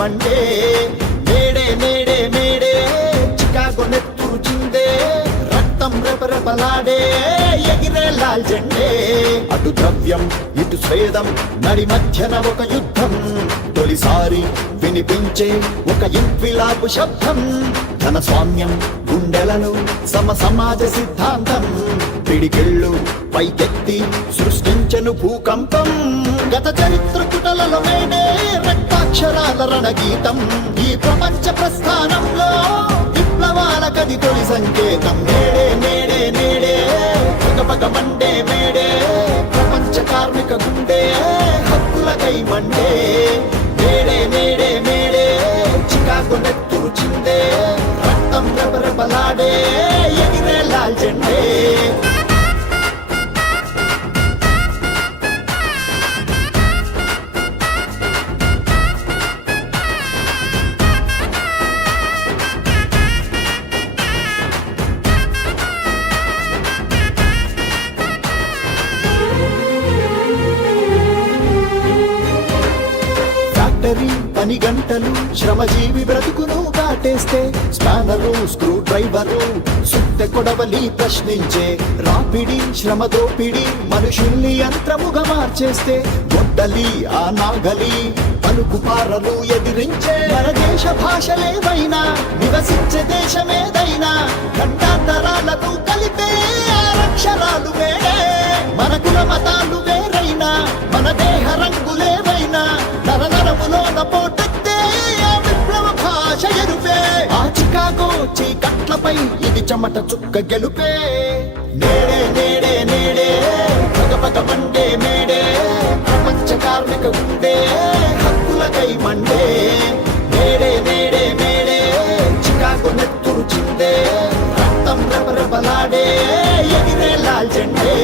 Monday May Day May Day May Day Chicago నెత్తురు చిందే రక్తం రెపరెపలాడే ఎగిరే లాల్ జెండే అటు ద్రవ్యం ఇటు స్వేదం నడి మధ్యన ఒక యుద్ధం తొలిసారి వినిపించే ఒక ఇంక్విలాబు శబ్దం ధన స్వామ్యం గుండెలను సమాజ సిద్ధాంతం పిడికిళ్ళు పైకెత్తి సృష్టించను భూకంపం గత చరిత్ర పుటలలో మేడే రక్తాక్షరాల రణగీతం ఈ ప్రపంచ ప్రస్థానంలో విప్లవాల కది తొలి సంకేతం నేడే నేడే నేడే పగ మండే మేడే ప్రపంచ కార్మిక గుండె హక్కులకై మండే మేడే మేడే మేడే చికాగో నెత్తురు చిందే రక్తం రెపరెపలాడే ఎగిరే లాల్ జెండే పని గంటలు శ్రమజీవి బ్రతుకును కాటేస్తే స్పానరు స్క్రూ డ్రైవరు సుత్తె కొడవలి ప్రశ్నించే రాపిడి శ్రమ దోపిడి మనుషుల్ని యంత్రముగా మార్చేస్తే గొడ్డలి ఆ నాగలి పలుకు పారలు ఎదిరించే మన దేశ భాషలేవైనా నివసించే దేశమేదైనా ఖండాంతరాలను కలిపే అక్షరాలు వేడే మన కుల మతాలు వేరైనా మన దేహ రంగులేవైనా నరనరములోన పోటెత్తే ఆ విప్లవ భాష ఎరుపే ఆ చికాగో చీకట్లపై ఇది చెమట చుక్క గెలుపే నేడే నేడే నేడే పగ మండే మేడే ప్రపంచ కార్మిక ఉండే హక్కులకై మండే నేడే నేడే మేడే చికాగో నెత్తురు చిందే రక్తం రెపరెపలాడే ఎగిరే లాల్ జెండే